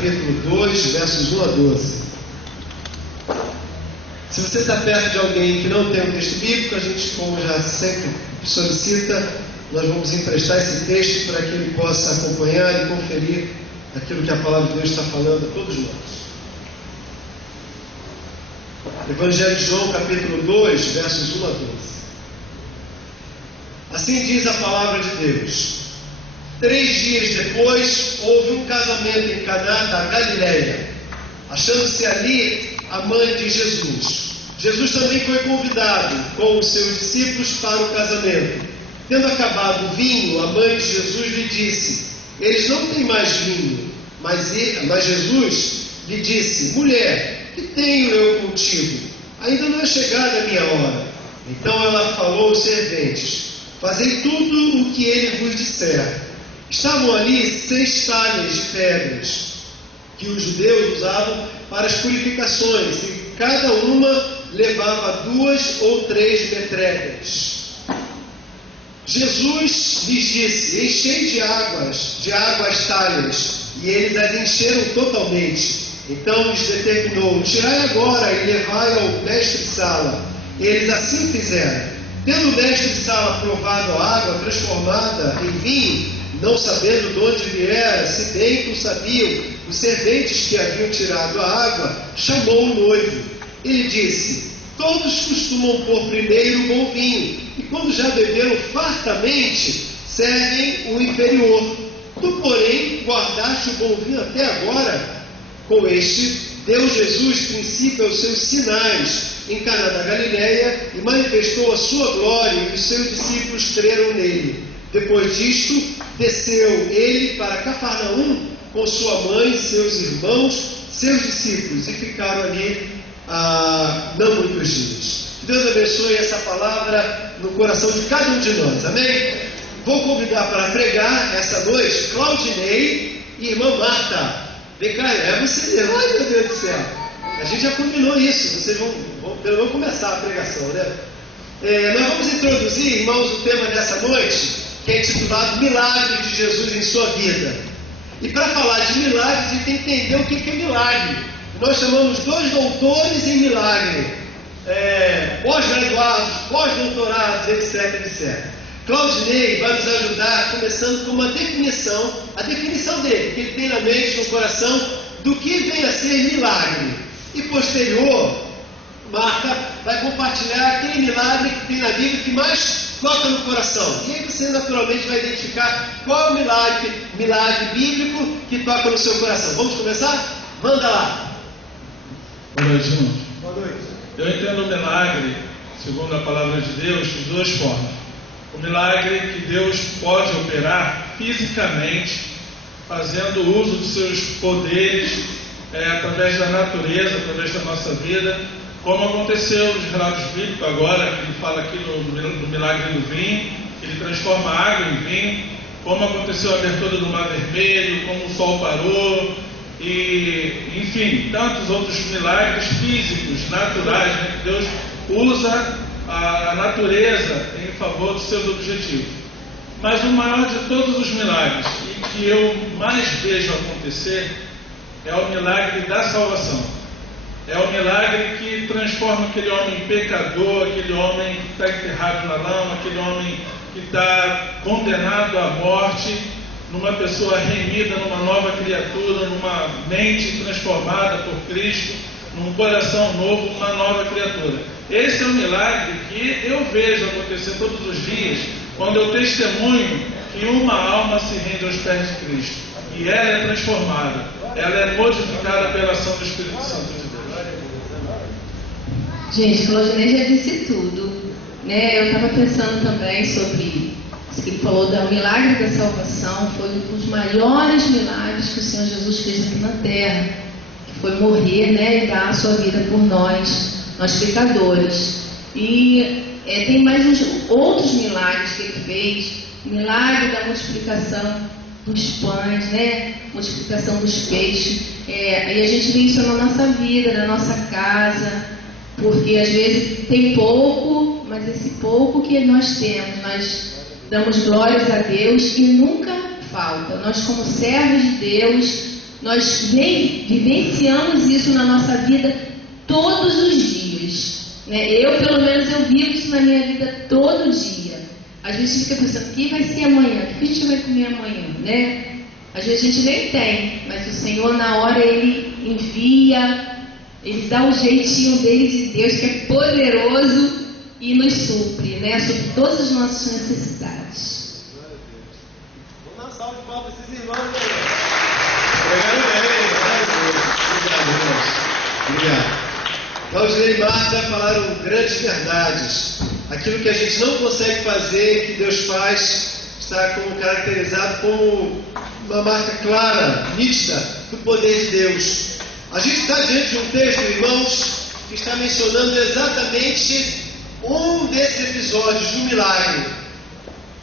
capítulo 2, versos 1 a 12. Se você está perto de alguém que não tem um texto bíblico, a gente, como já sempre solicita, nós vamos emprestar esse texto para que ele possa acompanhar e conferir aquilo que a palavra de Deus está falando a todos nós. Evangelho de João, capítulo 2, versos 1 a 12. Assim diz a palavra de Deus. 3 dias depois, houve um casamento em Caná da Galileia, achando-se ali a mãe de Jesus. Jesus também foi convidado com os seus discípulos para o casamento. Tendo acabado o vinho, a mãe de Jesus lhe disse: eles não têm mais vinho. Mas Jesus lhe disse: mulher, que tenho eu contigo? Ainda não é chegada a minha hora. Então ela falou aos serventes: fazei tudo o que ele vos disser. Estavam ali 6 talhas de pedras que os judeus usavam para as purificações, e cada uma levava 2 ou 3 metredas. Jesus lhes disse: enchei de água as talhas, e eles as encheram totalmente. Então lhes determinou: tirai agora e levai ao mestre de sala. Eles assim fizeram. Tendo o mestre de sala provado a água transformada em vinho, não sabendo de onde viera, se bem que o sabiam os serventes que haviam tirado a água, chamou o noivo. Ele disse: todos costumam pôr primeiro o bom vinho, e quando já beberam fartamente, servem o inferior. Tu, porém, guardaste o bom vinho até agora. Com este, deu Jesus princípio aos seus sinais em Caná da Galileia e manifestou a sua glória, e os seus discípulos creram nele. Depois disto, desceu ele para Cafarnaum com sua mãe, seus irmãos, seus discípulos, e ficaram ali não muitos dias. Que Deus abençoe essa palavra no coração de cada um de nós, amém? Vou convidar para pregar essa noite Claudinei e irmã Marta. Vem cá, é você mesmo. Ai, meu Deus do céu. A gente já combinou isso. Vocês vão começar a pregação, né? Nós vamos introduzir, irmãos, o tema dessa noite, que é intitulado Milagre de Jesus em sua vida. E para falar de milagres, a gente tem que entender o que é milagre. Nós chamamos 2 doutores em milagre, pós-graduados, pós-doutorados, etc, etc. Claudinei vai nos ajudar, começando com uma definição, a definição dele, que ele tem na mente, no coração, do que vem a ser milagre. E posterior, Marta vai compartilhar aquele milagre que tem na Bíblia que mais toca no coração. E aí você naturalmente vai identificar qual é o milagre bíblico que toca no seu coração. Vamos começar? Manda lá. Boa noite, irmãos. Boa noite. Eu entendo o milagre, segundo a palavra de Deus, de 2 formas. O milagre que Deus pode operar fisicamente, fazendo uso dos seus poderes, através da natureza, através da nossa vida, como aconteceu nos relatos bíblicos agora, que ele fala aqui no milagre do vinho, que ele transforma a água em vinho, como aconteceu a abertura do Mar Vermelho, como o sol parou, e enfim, tantos outros milagres físicos, naturais, né, que Deus usa a natureza em favor dos seus objetivos. Mas o maior de todos os milagres, e que eu mais vejo acontecer, é o milagre da salvação. É o milagre que transforma aquele homem pecador, aquele homem que está enterrado na lama, aquele homem que está condenado à morte, numa pessoa remida, numa nova criatura, numa mente transformada por Cristo, num coração novo, uma nova criatura. Esse é o milagre que eu vejo acontecer todos os dias, quando eu testemunho que uma alma se rende aos pés de Cristo, e ela é transformada, ela é modificada pela ação do Espírito Santo de Deus. Gente, Claudinei já disse tudo, né? Eu estava pensando também sobre isso que ele falou do milagre da salvação. Foi um dos maiores milagres que o Senhor Jesus fez aqui na terra, que foi morrer, né, e dar a sua vida por nós pecadores. E tem mais outros milagres que ele fez. Milagre da multiplicação dos pães, né? Multiplicação dos peixes. E a gente vê isso na nossa vida, na nossa casa, porque às vezes tem pouco, mas esse pouco que nós temos, nós damos glórias a Deus e nunca falta. Nós, como servos de Deus, Nós vivenciamos isso na nossa vida todos os dias. Eu, pelo menos, eu vivo isso na minha vida todo dia. Às vezes a gente fica pensando, o que vai ser amanhã? O que a gente vai comer amanhã? Né? Às vezes a gente nem tem, mas o Senhor, na hora, Ele envia, Ele dá um jeitinho dele de Deus, que é poderoso e nos supre, né? Sobre todas as nossas necessidades. Vamos dar uma salva de palmas para esses irmãos aí. Obrigado, irmãos. Obrigado. Claudinei e Marta falaram grandes verdades. Aquilo que a gente não consegue fazer, que Deus faz, está caracterizado como uma marca clara, nítida, do poder de Deus. A gente está diante de um texto, irmãos, que está mencionando exatamente um desses episódios do milagre.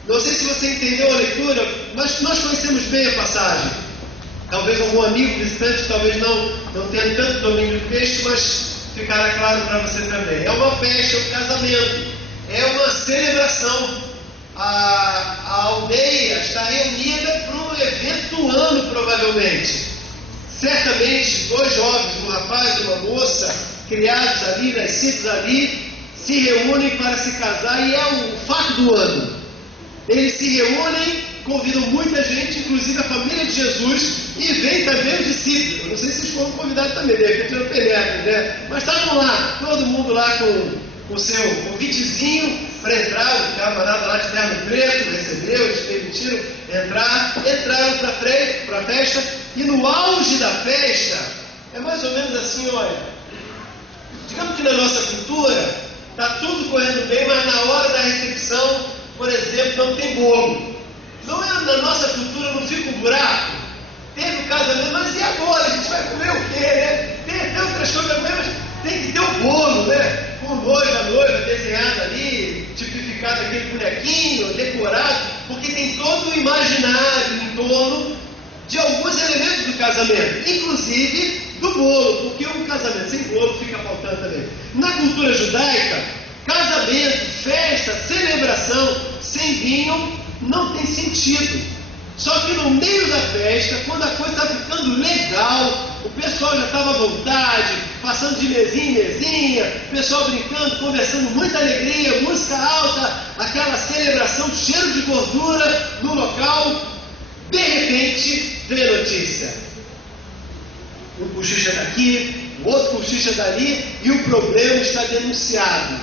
Não sei se você entendeu a leitura, mas nós conhecemos bem a passagem. Talvez algum amigo visitante, talvez não tenha tanto domínio do texto, mas ficará claro para você também. É uma festa, é um casamento, é uma celebração. A aldeia está reunida para um evento do ano, provavelmente. Certamente, dois jovens, um rapaz e uma moça, criados ali, nascidos ali, se reúnem para se casar e é o fato do ano. Eles se reúnem, convidam muita gente, inclusive a família de Jesus, e vem também os discípulos. Eu não sei se vocês foram convidados também, de repente não penetrem, né? Mas estavam lá, todo mundo lá com o seu convitezinho para entrar, o camarada lá de terno preto recebeu, eles permitiram entrar, entraram para a festa, e no auge da festa, é mais ou menos assim, olha, digamos que na nossa cultura, está tudo correndo bem, mas na hora da recepção, por exemplo, não tem bolo. Não é, na nossa cultura não fica um buraco. Teve o casamento, mas e agora? A gente vai comer o quê, né? Tem outras coisas, mas tem que ter o bolo, né? Com noiva desenhada ali, tipificado aquele bonequinho, decorado, porque tem todo o imaginário em torno de alguns elementos do casamento, inclusive do bolo, porque um casamento sem bolo fica faltando também. Na cultura judaica, casamento, festa, celebração sem vinho não tem sentido. Só que no meio da festa, quando a coisa estava ficando legal, o pessoal já estava à vontade, passando de mesinha em mesinha, o pessoal brincando, conversando, muita alegria, música alta, aquela celebração, cheiro de gordura no local. De repente, vem a notícia. Um cochicha daqui, o outro cochicha dali, e o problema está denunciado.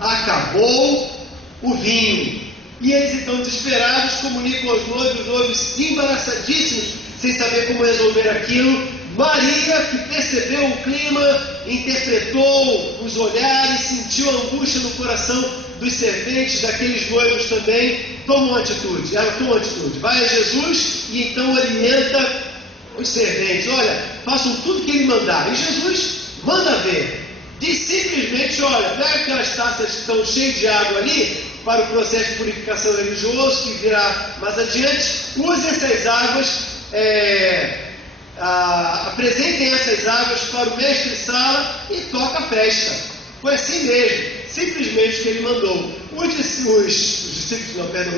Acabou o vinho. E eles então desesperados comunicam aos noivos embaraçadíssimos, sem saber como resolver aquilo. Maria, que percebeu o clima, interpretou os olhares, sentiu a angústia no coração dos serventes, daqueles noivos também, toma uma atitude. Ela toma uma atitude, vai a Jesus e então orienta os serventes: olha, façam tudo que ele mandar. E Jesus manda ver. Diz simplesmente: olha, pega aquelas taças que estão cheias de água ali, para o processo de purificação religioso, que virá mais adiante, use essas águas, apresentem essas águas para o mestre-sala e toca a festa. Foi assim mesmo, simplesmente o que ele mandou. Os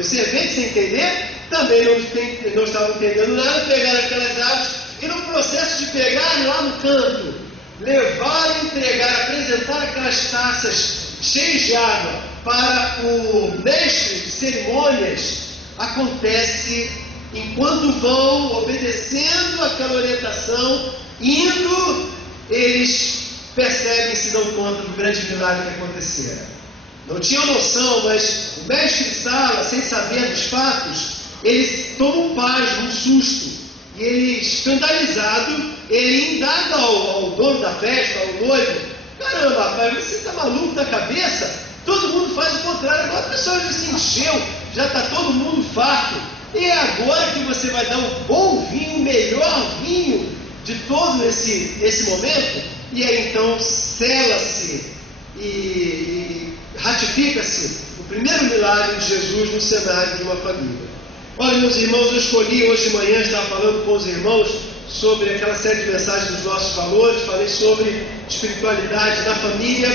serventes, sem entender, também não estavam entendendo nada, pegaram aquelas águas e no processo de pegar lá no canto, levar, entregar, apresentar aquelas taças cheias de água para o mestre de cerimônias, acontece enquanto vão obedecendo aquela orientação, indo, eles percebem e se dão conta do grande milagre que acontecera. Não tinham noção, mas o mestre de sala, sem saber dos fatos, eles tomam paz, um susto, e ele, escandalizado, ele indaga ao dono da festa, ao noivo: caramba, rapaz, você está maluco da cabeça? Todo mundo faz o contrário. Agora o pessoal já se encheu, já está todo mundo farto. E é agora que você vai dar um bom vinho, o melhor vinho de todo esse momento? E aí então sela-se e ratifica-se o primeiro milagre de Jesus no cenário de uma família. Olha, meus irmãos, eu escolhi hoje de manhã, estava falando com os irmãos sobre aquela série de mensagens dos nossos valores, falei sobre espiritualidade na família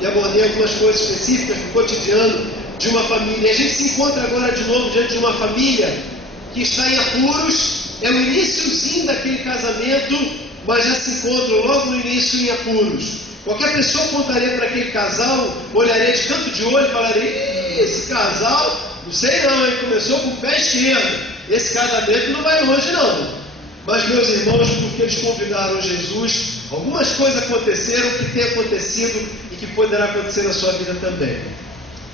e abordei algumas coisas específicas do cotidiano de uma família. E a gente se encontra agora de novo diante de uma família que está em apuros, É o iniciozinho daquele casamento, mas já se encontram logo no início em apuros. Qualquer pessoa apontaria para aquele casal, olharia de canto de olho e falaria: esse casal, não sei não, ele começou com o pé esquerdo, esse casamento não vai longe não. Mas meus irmãos, porque eles convidaram Jesus, algumas coisas aconteceram que têm acontecido e que poderá acontecer na sua vida também.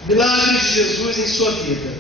Milagres de Jesus em sua vida.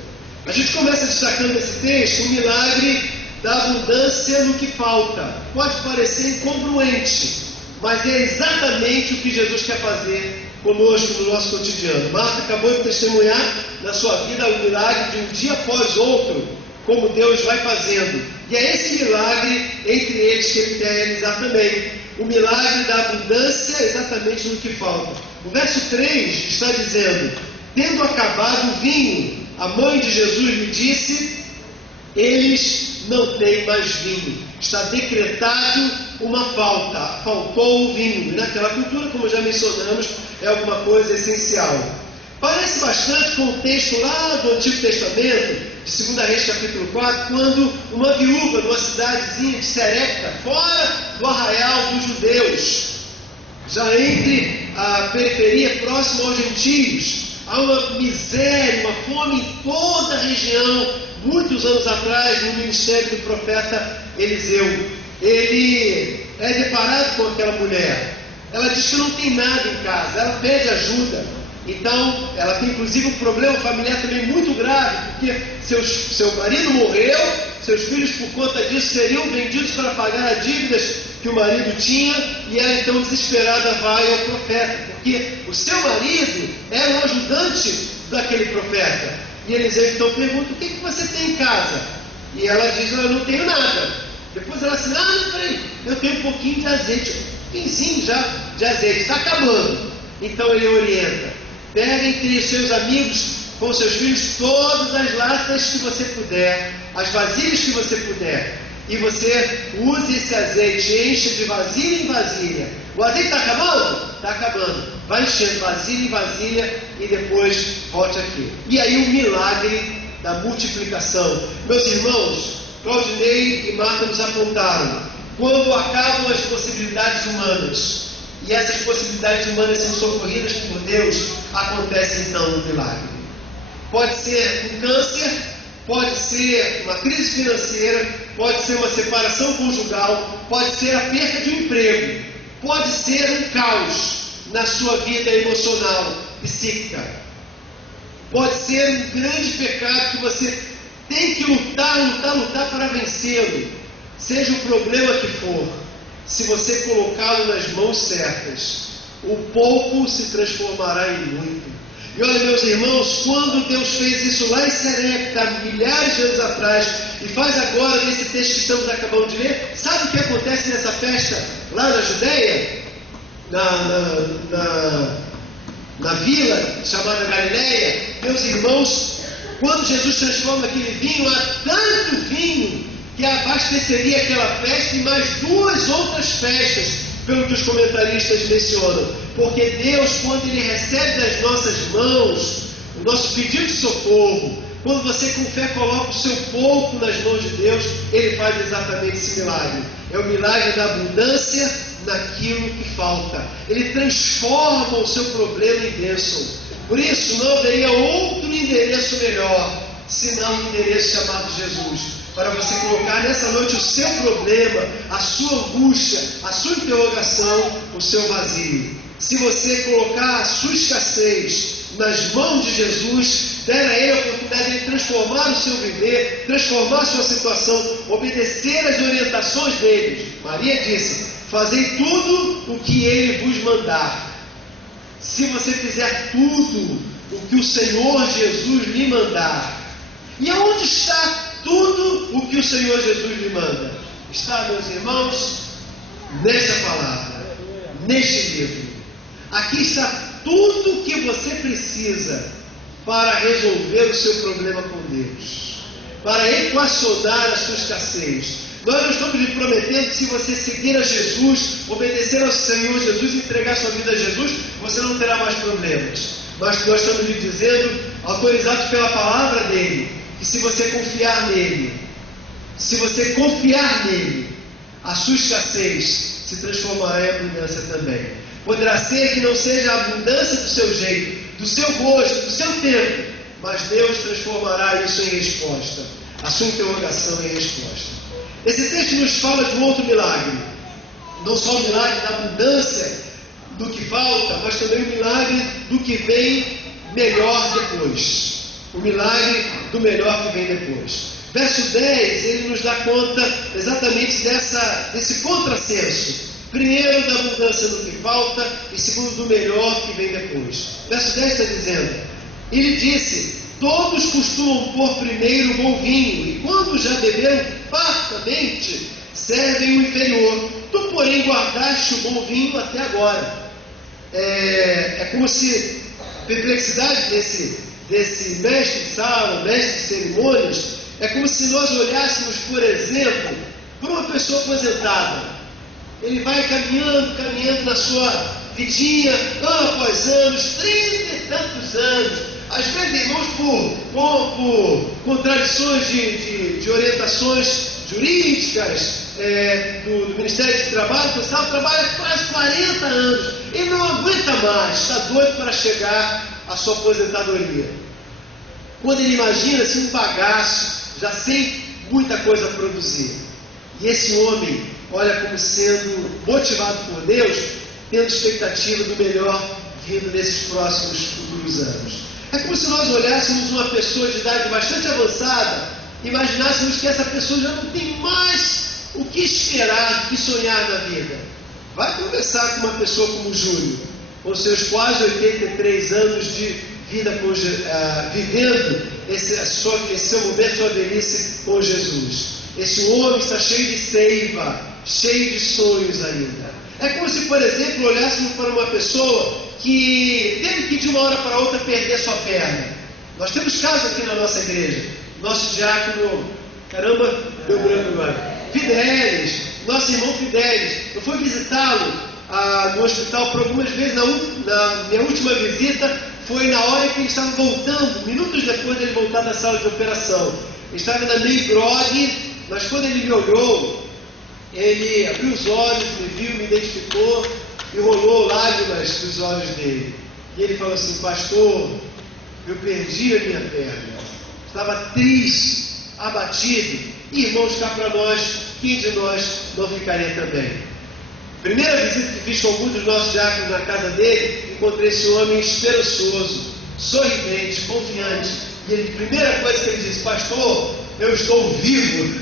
A gente começa destacando esse texto, o milagre da abundância no que falta. Pode parecer incongruente, mas é exatamente o que Jesus quer fazer conosco no nosso cotidiano. Marta acabou de testemunhar na sua vida o milagre de um dia após outro, como Deus vai fazendo. E é esse milagre entre eles que ele quer realizar também. O milagre da abundância exatamente no que falta. O verso 3 está dizendo: tendo acabado o vinho, a mãe de Jesus lhe disse: eles não têm mais vinho. Está decretado uma falta, faltou o vinho. E naquela cultura, como já mencionamos, é alguma coisa essencial. Parece bastante com o texto lá do Antigo Testamento, de 2 Reis capítulo 4, quando uma viúva numa cidadezinha de Serepta, fora do arraial dos judeus, já entre a periferia próxima aos gentios, há uma miséria, uma fome em toda a região. Muitos anos atrás, no ministério do profeta Eliseu, ele é deparado com aquela mulher. Ela diz que não tem nada em casa, ela pede ajuda. Então, ela tem inclusive um problema familiar também muito grave, porque seu marido morreu, seus filhos por conta disso seriam vendidos para pagar as dívidas que o marido tinha, e ela então desesperada vai ao profeta, porque o seu marido era o ajudante daquele profeta. E Eliseu então pergunta: o que você tem em casa? E ela diz: eu não tenho nada. Depois ela diz: não, peraí, eu tenho um pouquinho de azeite, um pinzinho já de azeite, está acabando. Então ele orienta: pega entre os seus amigos, com seus filhos, todas as latas que você puder, as vasilhas que você puder, e você use esse azeite, enche de vasilha em vasilha. O azeite está acabando? Está acabando. Vai enchendo vasilha em vasilha e depois volte aqui. E aí o milagre da multiplicação. Meus irmãos, Claudinei e Marta nos apontaram: quando acabam as possibilidades humanas, e essas possibilidades humanas são socorridas por Deus, acontece então um milagre. Pode ser um câncer, pode ser uma crise financeira, pode ser uma separação conjugal, pode ser a perda de um emprego, pode ser um caos na sua vida emocional, psíquica. Pode ser um grande pecado que você tem que lutar para vencê-lo, seja o problema que for. Se você colocá-lo nas mãos certas, o pouco se transformará em muito. E olha, meus irmãos, quando Deus fez isso lá em Serepta, milhares de anos atrás, e faz agora nesse texto que estamos acabando de ler, sabe o que acontece nessa festa lá na Judeia? Na vila chamada Galileia? Meus irmãos, quando Jesus transforma aquele vinho, há tanto vinho que abasteceria aquela festa e mais 2 outras festas, pelo que os comentaristas mencionam. Porque Deus, quando Ele recebe das nossas mãos o nosso pedido de socorro, quando você com fé coloca o seu pouco nas mãos de Deus, Ele faz exatamente esse milagre. É o milagre da abundância naquilo que falta. Ele transforma o seu problema em bênção. Por isso, não haveria outro endereço melhor, senão o endereço chamado Jesus, para você colocar nessa noite o seu problema, a sua angústia, a sua interrogação, o seu vazio. Se você colocar a sua escassez nas mãos de Jesus, der a Ele a oportunidade de transformar o seu viver, transformar a sua situação, obedecer às orientações dele. Maria disse: fazei tudo o que Ele vos mandar. Se você fizer tudo o que o Senhor Jesus lhe mandar. E aonde está tudo o que o Senhor Jesus lhe manda? Está, meus irmãos, nessa palavra, neste livro. Aqui está tudo o que você precisa para resolver o seu problema com Deus, para equacionar a sua escassez. Nós não estamos lhe prometendo que se você seguir a Jesus, obedecer ao Senhor Jesus e entregar sua vida a Jesus, você não terá mais problemas. Mas nós estamos lhe dizendo, autorizados pela palavra dele, que se você confiar nele, se você confiar nele, a sua escassez se transformará em abundância também. Poderá ser que não seja a abundância do seu jeito, do seu gosto, do seu tempo, mas Deus transformará isso em resposta, a sua interrogação em resposta. Esse texto nos fala de um outro milagre, não só o milagre da abundância do que falta, mas também o milagre do que vem melhor depois. O milagre do melhor que vem depois. Verso 10, ele nos dá conta exatamente desse contrassenso. Primeiro, da abundância do que falta, e segundo, do melhor que vem depois. Verso 10 está dizendo: ele disse: todos costumam pôr primeiro o bom vinho, e quando já beberam fartamente, servem o inferior. Tu, porém, guardaste o bom vinho até agora. É como se a perplexidade desse mestre de sala, mestre de cerimônias, é como se nós olhássemos, por exemplo, para uma pessoa aposentada. Ele vai caminhando na sua vidinha, ano após anos, 30 e tantos anos. Às vezes, irmãos, por contradições de orientações jurídicas, do Ministério de Trabalho, o pessoal trabalha quase 40 anos e não aguenta mais, está doido para chegar à sua aposentadoria. Quando ele imagina assim, um bagaço, já sem muita coisa a produzir. E esse homem olha como sendo motivado por Deus, tendo expectativa do melhor vindo nesses próximos futuros anos. É como se nós olhássemos uma pessoa de idade bastante avançada, imaginássemos que essa pessoa já não tem mais o que esperar, o que sonhar na vida. Vai conversar com uma pessoa como Júlio, com seus quase 83 anos de vida, vivendo esse seu momento, sua velhice com Jesus. Esse homem está cheio de seiva, cheio de sonhos ainda. É como se, por exemplo, olhássemos para uma pessoa que teve que de uma hora para outra perder sua perna. Nós temos casos aqui na nossa igreja. Nosso diácono, deu branco agora, Fidelis, nosso irmão Fidelis. Eu fui visitá-lo no hospital por algumas vezes. Na minha última visita foi na hora que ele estava voltando, minutos depois de ele voltar da sala de operação. Ele estava ainda meio grogue, mas quando ele me olhou, ele abriu os olhos, me viu, me identificou e rolou lágrimas dos olhos dele. E ele falou assim: pastor, eu perdi a minha perna. Estava triste, abatido. E irmãos, cá para nós, quem de nós não ficaria também? Primeira visita que fiz com alguns dos nossos diáconos na casa dele, encontrei esse homem esperançoso, sorridente, confiante. E ele, primeira coisa que ele disse: pastor, eu estou vivo.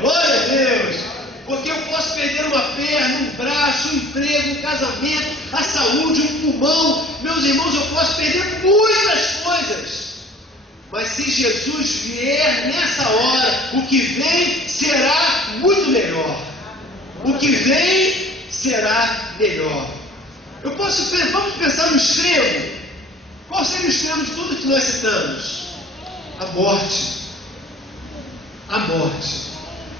Glória a Deus! Porque eu posso perder uma perna, um braço, um emprego, um casamento, a saúde, um pulmão. Meus irmãos, eu posso perder muitas coisas. Mas se Jesus vier nessa hora, o que vem será muito melhor. O que vem será melhor. Vamos pensar no extremo. Qual seria o extremo de tudo que nós citamos? A morte. A morte.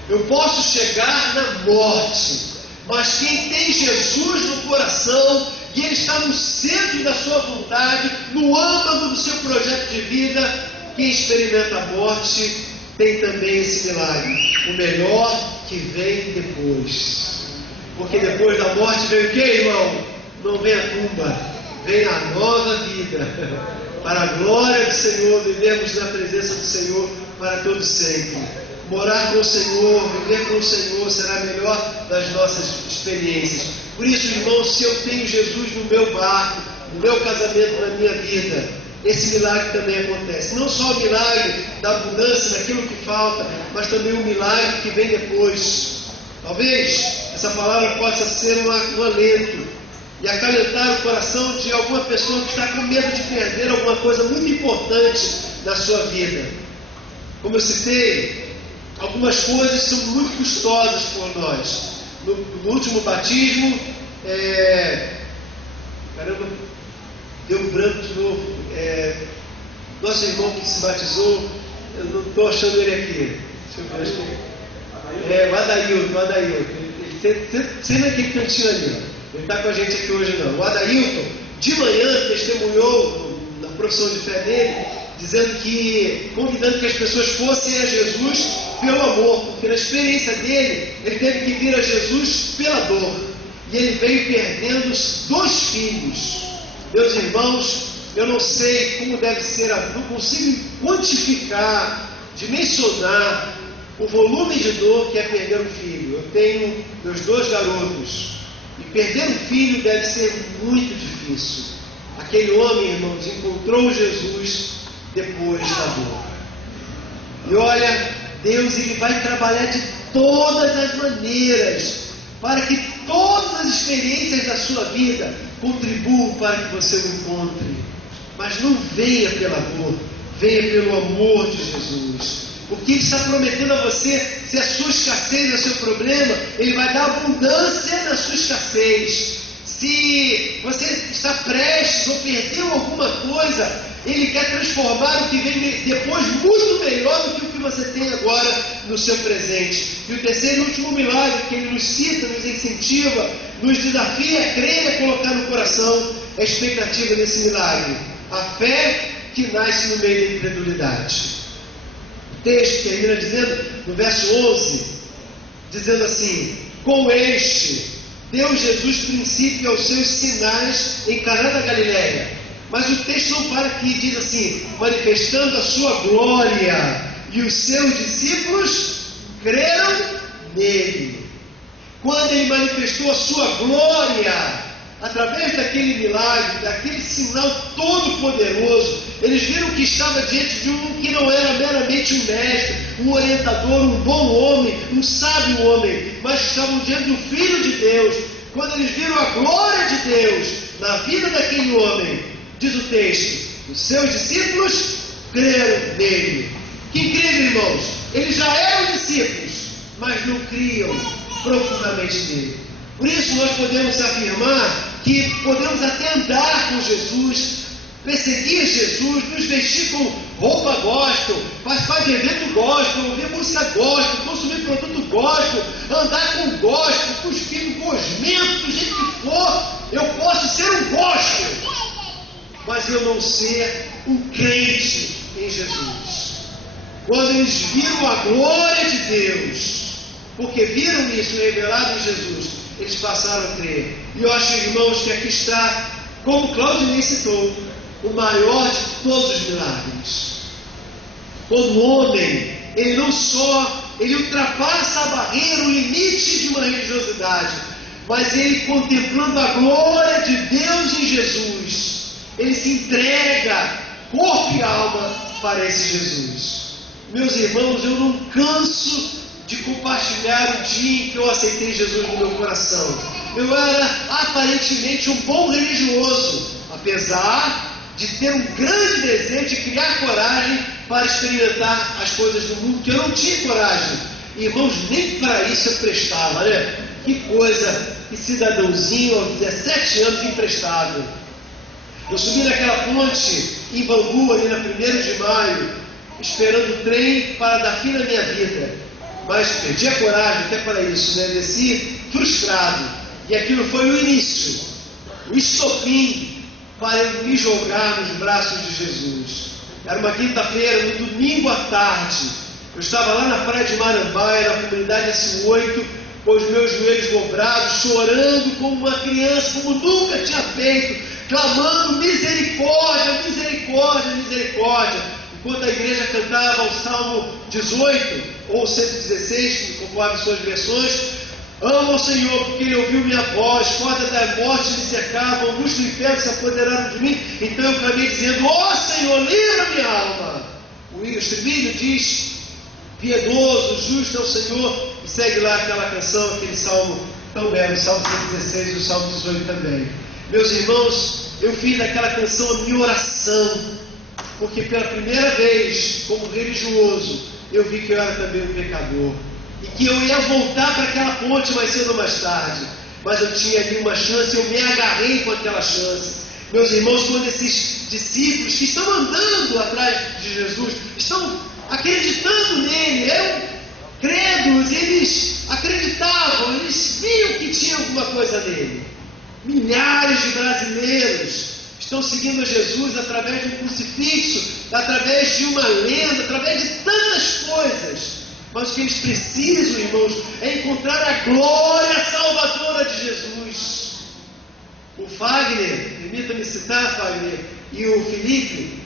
Eu posso chegar na morte, mas quem tem Jesus no coração, e Ele está no centro da sua vontade, no âmago do seu projeto de vida, quem experimenta a morte tem também esse milagre, o melhor que vem depois. Porque depois da morte vem o que, irmão? Não vem a tumba, vem a nova vida. Para a glória do Senhor, vivemos na presença do Senhor para todo sempre. Morar com o Senhor, viver com o Senhor será a melhor das nossas experiências. Por isso, irmãos, se eu tenho Jesus no meu barco, no meu casamento, na minha vida, esse milagre também acontece. Não só o milagre da abundância, daquilo que falta, mas também o milagre que vem depois. Talvez essa palavra possa ser um alento e acalentar o coração de alguma pessoa que está com medo de perder alguma coisa muito importante na sua vida. Como eu citei, algumas coisas são muito custosas por nós. No último batismo, deu branco de novo. Nosso irmão que se batizou, eu não estou achando ele aqui. Deixa eu ver, acho que o Adailton. Ele sempre naquele cantinho ali, ó. Ele está com a gente aqui hoje não. O Adailton, de manhã, testemunhou na profissão de fé dele, convidando que as pessoas fossem a Jesus pelo amor, porque na experiência dele, ele teve que vir a Jesus pela dor. E ele veio perdendo os 2 filhos. Meus irmãos, eu não sei como deve ser, não consigo quantificar, dimensionar o volume de dor que é perder um filho. Eu tenho meus 2 garotos, e perder um filho deve ser muito difícil. Aquele homem, irmãos, encontrou Jesus depois da dor. E olha, Deus ele vai trabalhar de todas as maneiras para que todas as experiências da sua vida contribuam para que você o encontre. Mas não venha pela dor, venha pelo amor de Jesus. Porque Ele está prometendo a você, se a sua escassez é o seu problema, Ele vai dar abundância na sua escassez. Se você está prestes ou perdeu alguma coisa, Ele quer transformar o que vem depois muito melhor do que o que você tem agora no seu presente. E o terceiro e último milagre que Ele nos cita, nos incentiva, nos desafia a crer e a colocar no coração é a expectativa desse milagre. A fé que nasce no meio da incredulidade. O texto termina dizendo, no verso 11, dizendo assim: com este deu Jesus princípio aos seus sinais em Caná da Galileia. Mas o texto não para aqui, diz assim: manifestando a sua glória, e os seus discípulos creram nele. Quando ele manifestou a sua glória, através daquele milagre, daquele sinal todo poderoso, eles viram que estava diante de um que não era meramente um mestre, um orientador, um bom homem, um sábio homem, mas estavam diante do Filho de Deus. Quando eles viram a glória de Deus na vida daquele homem, diz o texto, os seus discípulos creram nele. Que incrível, irmãos! Eles já eram discípulos, mas não criam profundamente nele. Por isso nós podemos afirmar que podemos até andar com Jesus, perseguir Jesus, nos vestir com roupa gospel, participar de evento gospel, ouvir música gospel, consumir produto gospel, andar com gospel, cuspir gosmento, do jeito que for. Eu posso ser um gospel, mas eu não ser um crente em Jesus. Quando eles viram a glória de Deus, porque viram isso revelado em Jesus, eles passaram a crer. E eu acho, irmãos, que aqui está, como Claudinei citou, o maior de todos os milagres. Todo homem, ele não só, ele ultrapassa a barreira, o limite de uma religiosidade, mas ele, contemplando a glória de Deus em Jesus, ele se entrega, corpo e alma, para esse Jesus. Meus irmãos, eu não canso de compartilhar o dia em que eu aceitei Jesus no meu coração. Eu era aparentemente um bom religioso, apesar de ter um grande desejo de criar coragem para experimentar as coisas do mundo, que eu não tinha coragem. Irmãos, nem para isso eu prestava, né? Que coisa, que cidadãozinho aos 17 anos imprestável. Eu subi naquela ponte em Bangu, ali na 1º de maio, esperando o trem para dar fim na minha vida. Mas perdi a coragem até para isso, né? Desci frustrado. E aquilo foi o início, o estopim para eu me jogar nos braços de Jesus. Era uma quinta-feira, no domingo à tarde. Eu estava lá na praia de Marambaia, na comunidade S8, com os meus joelhos dobrados, chorando como uma criança, como nunca tinha feito, clamando misericórdia, misericórdia, misericórdia. Enquanto a igreja cantava o Salmo 18 ou 116, conforme suas versões: amo ao Senhor, porque Ele ouviu minha voz, cordas da morte me cercavam, angústia do inferno se apoderaram de mim. Então eu clamei dizendo: ó Senhor, livra minha alma. O estribilho diz: piedoso, justo é o Senhor. E segue lá aquela canção, aquele salmo tão belo, o Salmo 116 e o Salmo 18 também. Meus irmãos, eu fiz daquela canção a minha oração, porque pela primeira vez, como religioso, eu vi que eu era também um pecador, e que eu ia voltar para aquela ponte mais cedo ou mais tarde, mas eu tinha ali uma chance, eu me agarrei com aquela chance. Meus irmãos, quando esses discípulos que estão andando atrás de Jesus, estão acreditando nele, eram crédulos, eles acreditavam, eles viam que tinha alguma coisa nele. Milhares de brasileiros estão seguindo a Jesus através de um crucifixo, através de uma lenda, através de tantas coisas. Mas o que eles precisam, irmãos, é encontrar a glória salvadora de Jesus. O Fagner, permita-me citar, Fagner, e o Felipe,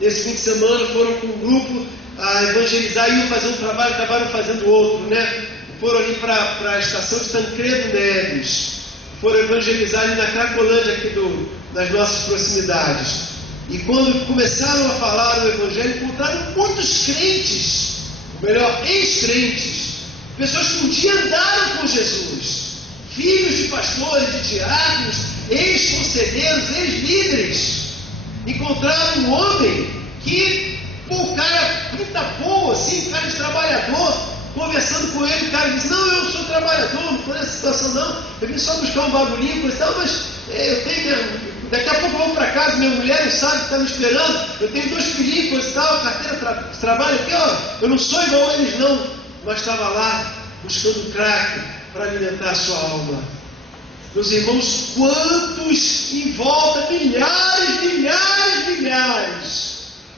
nesse fim de semana foram com um grupo a evangelizar, iam fazer um trabalho, acabaram fazendo outro, né? Foram ali para a estação de Tancredo Neves, foram evangelizar ali na Cracolândia, aqui das nossas proximidades. E quando começaram a falar o evangelho, encontraram muitos crentes, ou melhor, ex-crentes, pessoas que um dia andaram com Jesus, filhos de pastores, de diáconos, ex-conselheiros, ex-líderes. Encontraram um homem que, o cara pinta boa, assim, um cara de trabalhador, conversando com ele, o cara disse: não, eu sou trabalhador, não estou nessa situação não, eu vim só buscar um bagulhinho, mas eu tenho, daqui a pouco eu vou para casa, minha mulher não sabe que está me esperando, eu tenho 2 filhinhos, coisa e tal, carteira de trabalho aqui, ó, eu não sou igual a eles não, mas estava lá buscando crack para alimentar a sua alma. Meus irmãos, quantos em volta, milhares,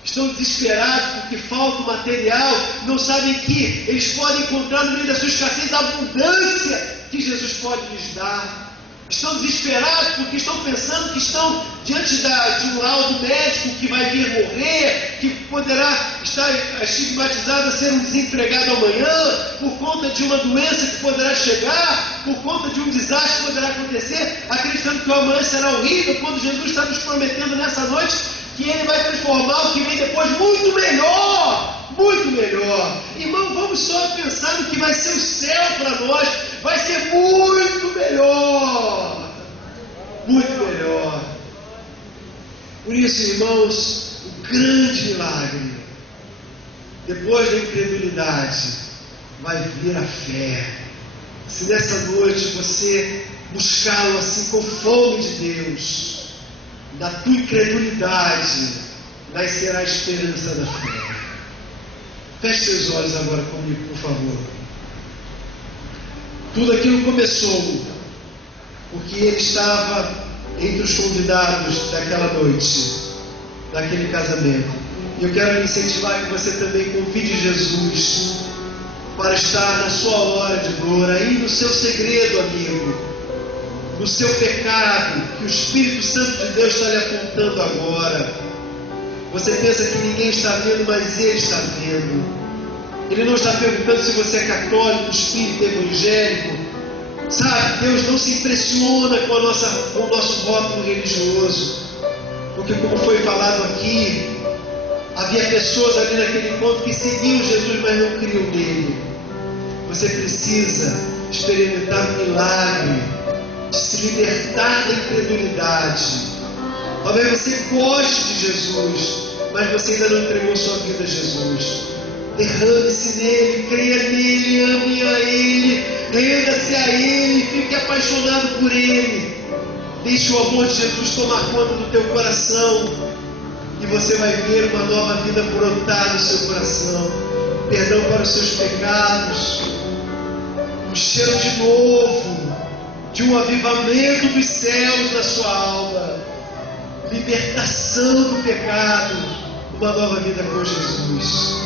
estão desesperados porque falta o material, não sabem que eles podem encontrar no meio da sua escassez a abundância que Jesus pode lhes dar. Estão desesperados porque estão pensando que estão diante de um laudo médico que vai vir morrer, que poderá estar estigmatizado a ser um desempregado amanhã, por conta de uma doença que poderá chegar, por conta de um desastre que poderá acontecer, acreditando que o amanhã será horrível, quando Jesus está nos prometendo nessa noite que Ele vai transformar o que vem depois muito melhor. Muito melhor. Irmão, vamos só pensar no que vai ser o céu para nós. Vai ser muito melhor. Muito melhor. Por isso, irmãos, o grande milagre, depois da incredulidade, vai vir a fé. Se nessa noite você buscá-lo assim com fome de Deus, da tua incredulidade nascerá a esperança da fé. Feche seus olhos agora comigo, por favor. Tudo aquilo começou porque ele estava entre os convidados daquela noite, daquele casamento. E eu quero lhe incentivar que você também convide Jesus para estar na sua hora de glória, aí no seu segredo, amigo, no seu pecado, que o Espírito Santo de Deus está lhe apontando agora. Você pensa que ninguém está vendo, mas Ele está vendo. Ele não está perguntando se você é católico, espírita, evangélico. Sabe, Deus não se impressiona com o nosso rótulo religioso. Porque, como foi falado aqui, havia pessoas ali naquele encontro que seguiam Jesus, mas não criam nele. Você precisa experimentar o milagre de se libertar da incredulidade. Talvez você goste de Jesus, mas você ainda não entregou sua vida a Jesus. Derrame-se nele, creia nele, ame a Ele, renda-se a Ele, fique apaixonado por Ele. Deixe o amor de Jesus tomar conta do teu coração e você vai ver uma nova vida brotar no seu coração. Perdão para os seus pecados, um cheiro de novo, de um avivamento dos céus na sua alma, libertação do pecado, uma nova vida com Jesus.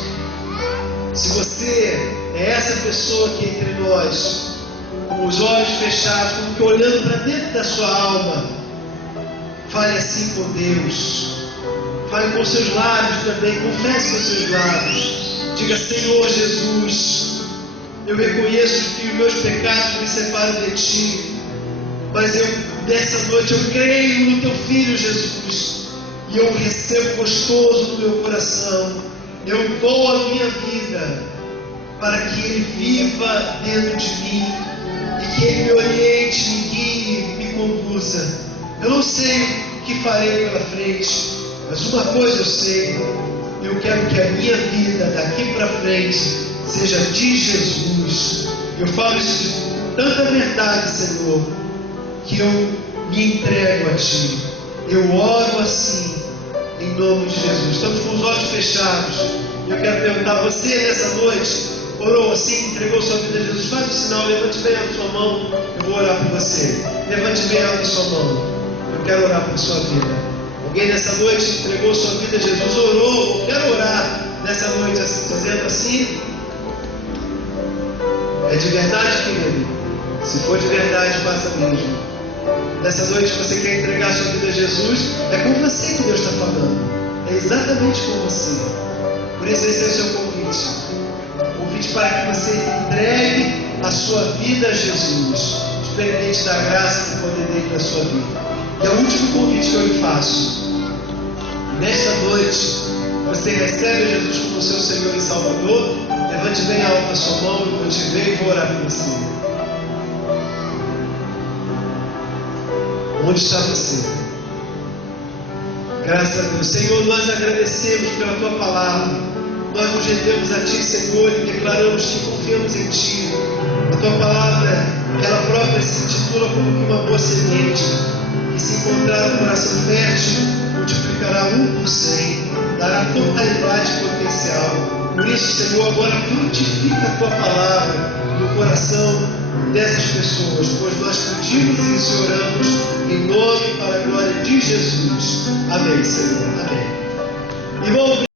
Se você é essa pessoa aqui entre nós, com os olhos fechados, como que olhando para dentro da sua alma, fale assim com Deus, fale com seus lábios também, confesse com seus lábios, diga: Senhor Jesus, eu reconheço que os meus pecados me separam de Ti, mas nessa noite eu creio no Teu Filho Jesus, e eu o recebo gostoso no meu coração. Eu dou a minha vida para que Ele viva dentro de mim e que Ele me oriente, me guie, me conduza. Eu não sei o que farei pela frente, mas uma coisa eu sei: eu quero que a minha vida daqui para frente seja de Jesus. Eu falo isso de tanta verdade, Senhor, que eu me entrego a Ti. Eu oro assim, em nome de Jesus. Estamos com os olhos fechados. Eu quero perguntar: você nessa noite orou assim, entregou sua vida a Jesus? Faz o sinal, levante bem a sua mão. Eu vou orar por você. Levante bem a sua mão. Eu quero orar por sua vida. Alguém nessa noite entregou sua vida a Jesus? Orou? Eu quero orar nessa noite dizendo assim: É de verdade, querido? Se for de verdade, faça mesmo. Nessa noite você quer entregar sua vida a Jesus, é com você que Deus está falando. É exatamente com você. Por isso esse é o seu convite. Convite para que você entregue a sua vida a Jesus, experimente da graça e do poder dele na sua vida. E é o último convite que eu lhe faço. Nesta noite, você recebe a Jesus como seu Senhor e Salvador. Levante bem alto a sua mão, eu vou te ver e vou orar por você. Onde está você? Graças a Deus. Senhor, nós agradecemos pela Tua palavra. Nós nos rendemos a Ti, Senhor, e declaramos que confiamos em Ti. A Tua palavra, ela própria se intitula como uma boa semente, que se encontrar no coração fértil, multiplicará 1 por 100, dará totalidade potencial. Por isso, Senhor, agora frutifica a Tua palavra no coração dessas pessoas, pois nós pedimos isso e oramos em nome e para a glória de Jesus. Amém, Senhor. Amém. Irmão,